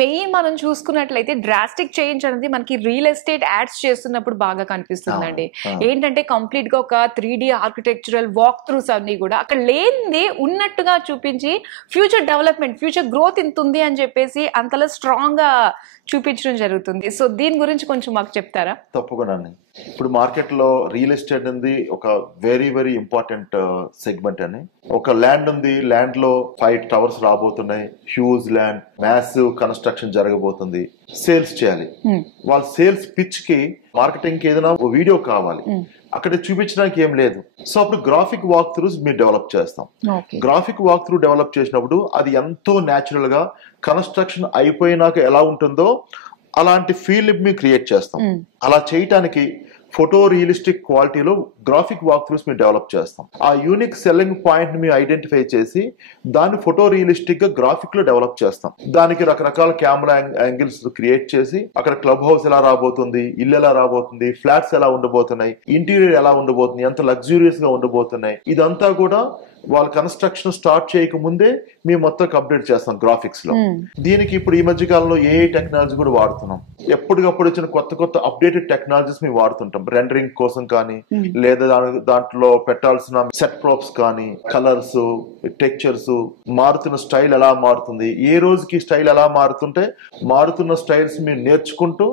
Main మనం చూసుకున్నట్లయితే drastic change అనేది మనకి రియల్ ఎస్టేట్ యాడ్స్ చేస్తున్నప్పుడు బాగా కనిపిస్తుందండి. ఏంటంటే కంప్లీట్ గా ఒక 3D ఆర్కిటెక్చరల్ వాక్ త్రూస్ అన్ని కూడా అక్కడ లేనిది ఉన్నట్టుగా చూపించి ఫ్యూచర్ డెవలప్మెంట్, ఫ్యూచర్ గ్రోత్ ఇంత ఉంది అని చెప్పేసి అంతలా స్ట్రాంగ్ గా చూపించడం జరుగుతుంది. సో దీని గురించి కొంచెం మాకు చెప్తారా? తప్పకుండా. ఇప్పుడు మార్కెట్ లో రియల్ ఎస్టేట్ అనేది ఒక వెరీ వెరీ ఇంపార్టెంట్ సెగ్మెంట్ అని. ఒక ల్యాండ్ ఉంది, ల్యాండ్ లో 5 టవర్స్ రాబోతున్నాయి, హ్యూజ్ ల్యాండ్, మ్యాసివ్ కన్స్ట్రక్షన్ జరగబోతుంది, సేల్స్ చేయాలి. వాళ్ళ సేల్స్ పిచ్ కి మార్కెటింగ్ కి ఏదైనా వీడియో కావాలి, అక్కడ చూపించడానికి ఏం లేదు. సో అప్పుడు గ్రాఫిక్ వాక్ త్రూస్ మేము డెవలప్ చేస్తాం. గ్రాఫిక్ వాక్ త్రూ డెవలప్ చేసినప్పుడు అది ఎంతో న్యాచురల్ గా కన్స్ట్రక్షన్ అయిపోయినాక ఎలా ఉంటుందో అలాంటి ఫీల్ మేము క్రియేట్ చేస్తాం. అలా చేయటానికి ఫోటో రియలిస్టిక్ క్వాలిటీలో గ్రాఫిక్ వాక్ త్రూస్ మేము డెవలప్ చేస్తాం. ఆ యూనిక్ సెల్లింగ్ పాయింట్ ని మేము ఐడెంటిఫై చేసి దాన్ని ఫోటో రియలిస్టిక్ గా గ్రాఫిక్ లో డెవలప్ చేస్తాం. దానికి రకరకాల కెమెరా యాంగిల్స్ క్రియేట్ చేసి అక్కడ క్లబ్ హౌస్ ఎలా రాబోతుంది, ఇల్లు ఎలా రాబోతుంది, ఫ్లాట్స్ ఎలా ఉండబోతున్నాయి, ఇంటీరియర్ ఎలా ఉండబోతుంది, ఎంత లగ్జూరియస్ గా ఉండబోతున్నాయి, ఇదంతా కూడా వాళ్ళ కన్స్ట్రక్షన్ స్టార్ట్ చేయక ముందే మేము మొత్తం అప్డేట్ చేస్తాం గ్రాఫిక్స్ లో. దీనికి ఇప్పుడు ఈ మధ్య కాలంలో ఏఐ టెక్నాలజీ కూడా వాడుతున్నాం. ఎప్పటికప్పుడు వచ్చిన కొత్త కొత్త అప్డేటెడ్ టెక్నాలజీస్ మేము వాడుతుంటాం. రెండరింగ్ కోసం కానీ, లేదా దాంట్లో పెట్టాల్సిన సెట్ ప్రాప్స్ కానీ, కలర్స్, టెక్చర్స్, మారుతున్న స్టైల్ ఎలా మారుతుంది, ఏ రోజుకి స్టైల్ ఎలా మారుతుంటే మారుతున్న స్టైల్స్ మేము నేర్చుకుంటూ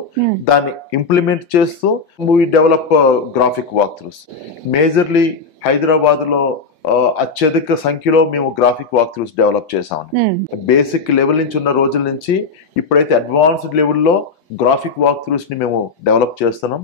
దాన్ని ఇంప్లిమెంట్ చేస్తూ we develop graphic walk throughs. Majorly Hyderabad లో అత్యధిక సంఖ్యలో మేము గ్రాఫిక్ వాక్ త్రూస్ డెవలప్ చేసాం. బేసిక్ లెవెల్ నుంచి ఉన్న రోజుల నుంచి ఇప్పుడైతే అడ్వాన్స్డ్ లెవెల్లో గ్రాఫిక్ వాక్ త్రూస్ ని మేము డెవలప్ చేస్తున్నాం.